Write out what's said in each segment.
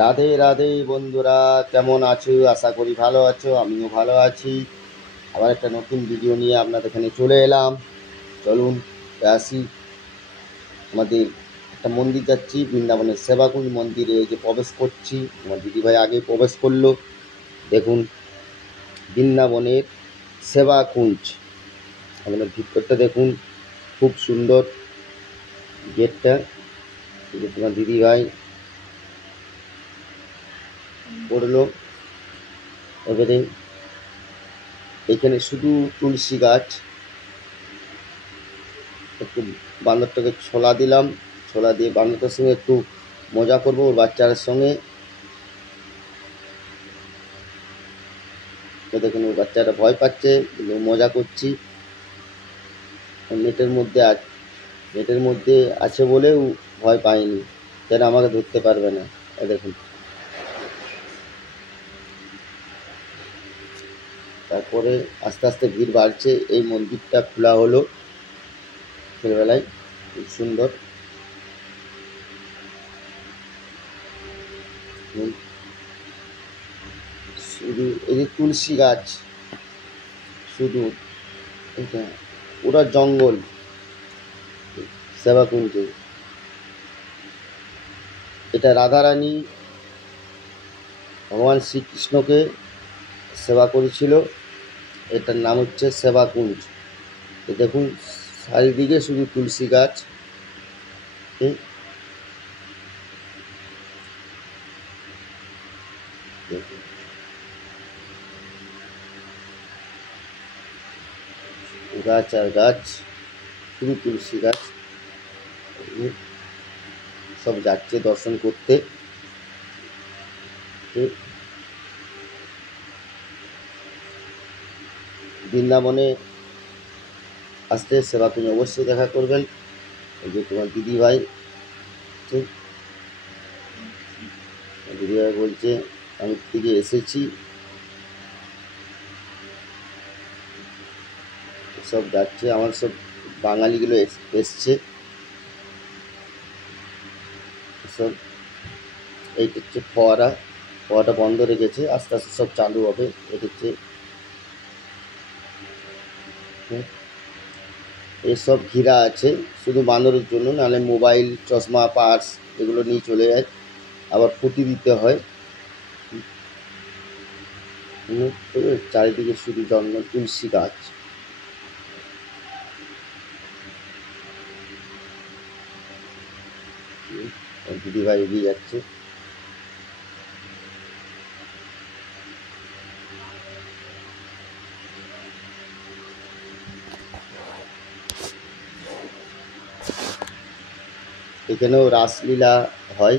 রাধে রাধে বন্ধুরা, কেমন আছো? আশা করি ভালো আছো। আমিও ভালো আছি। আবার একটা নতুন ভিডিও নিয়ে আপনাদের এখানে চলে এলাম। চলুন আসি। আমাদের একটা মন্দির যাচ্ছি, বৃন্দাবনের সেবাকুঞ্জ মন্দিরে। এই যে প্রবেশ করছি, আমার দিদিভাই আগে প্রবেশ করলো। দেখুন, বৃন্দাবনের সেবাকুঞ্জ। আমাদের ভিতরটা দেখুন, খুব সুন্দর গেটটা। এই যে তোমার দিদিভাই পড়লো। এবারে এখানে শুধু তুলসী গাছ। একটু বান্দরটাকে ছোলা দিলাম, ছোলা দিয়ে বান্দরটার সঙ্গে একটু মজা করবো ওর বাচ্চার সঙ্গে। তো দেখুন, ওর বাচ্চাটা ভয় পাচ্ছে, কিন্তু মজা করছি। নেটের মধ্যে নেটের মধ্যে আছে বলেও ভয় পায়নি, যেন আমাকে ধরতে পারবে না। দেখুন, তারপরে আস্তে আস্তে ভিড় বাড়ছে। এই মন্দিরটা খোলা হলো ছেলেবেলায়, খুব সুন্দর। শুধু এই যে তুলসী গাছ, শুধু এটা পুরা জঙ্গল সেবাকুঞ্জে। এটা রাধারানী ভগবান শ্রীকৃষ্ণকে সেবা করেছিল। এটার নাম হচ্ছে সেবাকুঞ্জ। দেখুন, চারিদিকে শুধু তুলসী গাছ। দেখুন, গাছ আর গাছ, শুধু তুলসী গাছ। সব যাচ্ছে দর্শন করতে। বৃন্দাবনে আসলে সেবাকুঞ্জ অবশ্যই দেখা করবেন। এই যে তোমার দিদিভাই, ঠিক দিদিভাই বলছে আমি থেকে এসেছি। সব যাচ্ছে, আমার সব বাঙালিগুলো এসছে সব। এইটা হচ্ছে ফোয়ারা, ফোয়ারাটা বন্ধ রেখেছে, আস্তে আস্তে সব চালু হবে। এটা হচ্ছে এসব ঘিরা আছে শুধু বান্দরের জন্য, নাহলে মোবাইল, চশমা, পার্স এগুলো নিয়ে চলে যায়। আবার ফুটি দিতে হয়। চারিদিকে শুধু জঙ্গল, তুলসী গাছ। দিদিভাই এগিয়ে যাচ্ছে। এখানেও রাসলীলা হয়,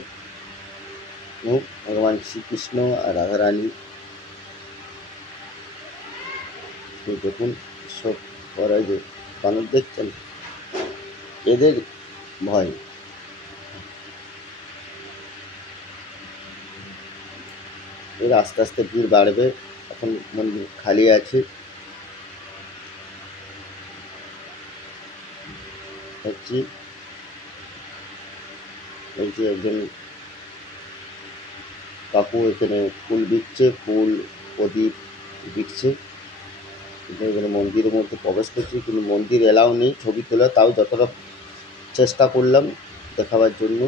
ভগবান শ্রীকৃষ্ণ আর রাধারানী। দেখুন, সব করা যে বানর দেখছেন, এদের ভয়। এর আস্তে আস্তে ভিড় বাড়বে। এখন মন্দির খালি আছে। হচ্ছে এই যে একজন কাকু এখানে ফুল বিকছে, ফুল প্রদীপ বিকছে। এখানে মন্দিরের মধ্যে প্রবেশ করছি, কিন্তু মন্দির এলাও নেই ছবি তোলা। তাও যতটা চেষ্টা করলাম দেখাবার জন্য।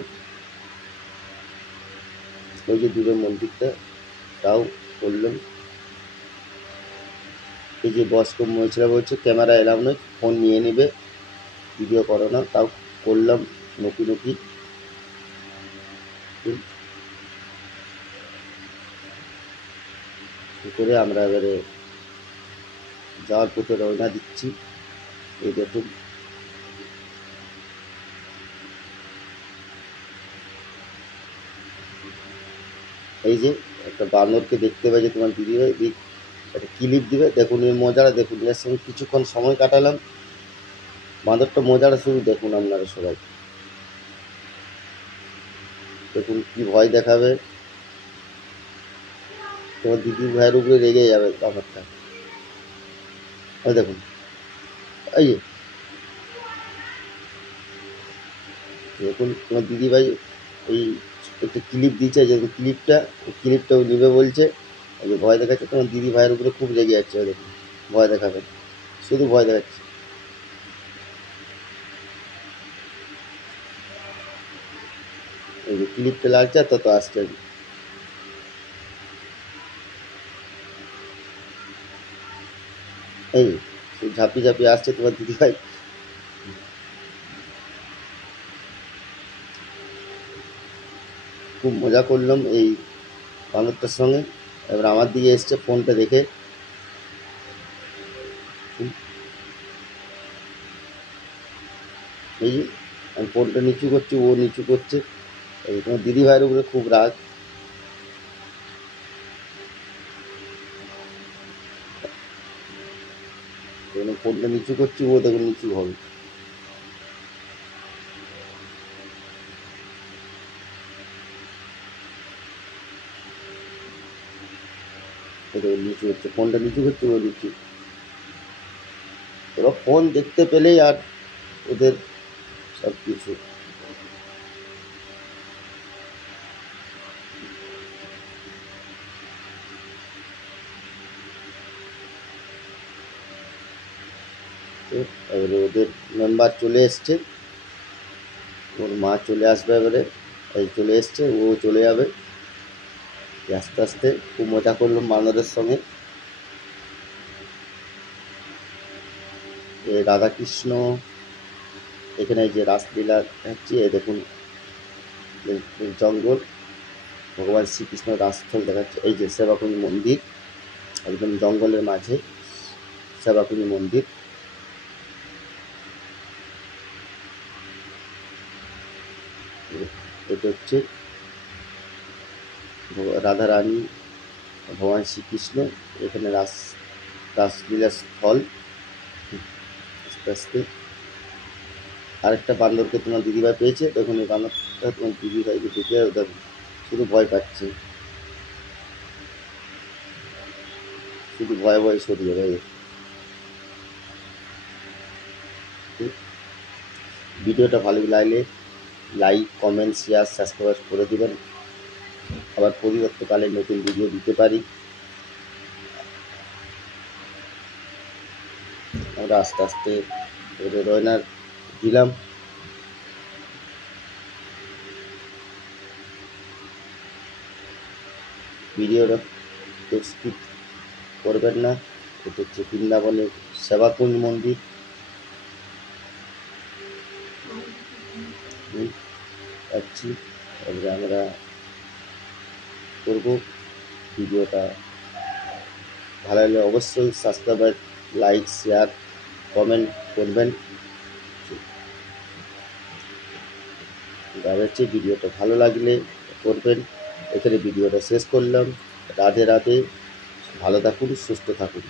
ওই যে দূরের মন্দিরটা, তাও করলাম। এই যে বয়স্ক মহিলা বলছে ক্যামেরা এলাও নয়, ফোন নিয়ে নেবে, ভিডিও করো না, তাও করলাম নকি নকি করে। আমরা এবারে যাওয়ার পথে রওনা দিচ্ছি। এই দেখুন, এই যে একটা বানরকে দেখতে পাই, যে তোমার দিদিভাই একটা ক্লিপ দিবে। দেখুন এর মজাটা, দেখুন এর সঙ্গে কিছুক্ষণ সময় কাটালাম। বাঁদরটা মজাটা শুধু দেখুন আপনারা সবাই। দেখুন কি ভয় দেখাবে, তোমার দিদির ভাইয়ের উপরে রেগে যাবে বাঁদরটা। ওই দেখুন, এই যে দেখুন তোমার দিদিভাই এই একটা ক্লিপ দিচ্ছে, যে ক্লিপটাও নিবে বলছে। এই যে ভয় দেখাচ্ছে, তোমার দিদি ভাইয়ের উপরে খুব রেগে যাচ্ছে, ওই দেখুন ভয় দেখাবে, শুধু ভয় দেখাচ্ছে। এই যে ক্লিপটা লাগছে আর তত আসছে, এই ঝাঁপিয়ে ঝাঁপিয়ে আসছে তোমার দিদি ভাই। খুব মজা করলাম এই বাঁদরটার সঙ্গে। এবার আমার দিকে এসছে ফোনটা দেখে, এই যে আমি ফোনটা নিচু করছি, ও নিচু করছে। এই তোমার দিদি ভাইয়ের উপরে খুব রাগ। ফোনটা নিচু করছি, ও দেখুন নিচু হবে। নিচু হচ্ছে, ফোনটা নিচু করছে, ও নিচু। ওরা ফোন দেখতে পেলেই আর ওদের সব কিছু। এবারে ওদের মেম্বার চলে এসছে, ওর মা চলে আসবে এবারে। এই চলে এসছে, ও চলে যাবে আস্তে আস্তে। খুব মজা করলাম বান্দরের সঙ্গে। রাধাকৃষ্ণ এখানে যে রাসলীলা হচ্ছে, এই দেখুন জঙ্গল, ভগবান শ্রীকৃষ্ণ রাসস্থল দেখাচ্ছে। এই যে সেবাকুঞ্জ মন্দির, একদম জঙ্গলের মাঝে সেবাকুঞ্জ মন্দির। এটা হচ্ছে রাধা রানী, ভগবান শ্রীকৃষ্ণ এখানে রাসলীলা স্থল। আস্তে আস্তে আরেকটা বান্দরকে তোমার দিদিভাই পেয়েছে, দেখুন এই বান্দরটা তোমার দিদিভাইকে দেখে ওদের শুধু ভয় পাচ্ছে, শুধু ভয়ে ভয়ে সরিয়ে যাবে। ভিডিওটা ভালো লাগলে লাইক, কমেন্ট, শেয়ার, সাবস্ক্রাইব করে দেবেন। আবার পরিবর্তকালে নতুন ভিডিও দিতে পারি। আমরা আস্তে আস্তে রয়নার দিলাম। ভিডিওটা স্কিপ করবেন না। এটা হচ্ছে বৃন্দাবনের সেবাকুঞ্জ মন্দির। যাচ্ছি, এবারে আমরা করবো। ভিডিওটা ভালো লাগলে অবশ্যই সাবস্ক্রাইব, লাইক, শেয়ার, কমেন্ট করবেন। আর হচ্ছে ভিডিওটা ভালো লাগলে করবেন। এখানে ভিডিওটা শেষ করলাম। রাধে রাধে, ভালো থাকুন, সুস্থ থাকুন।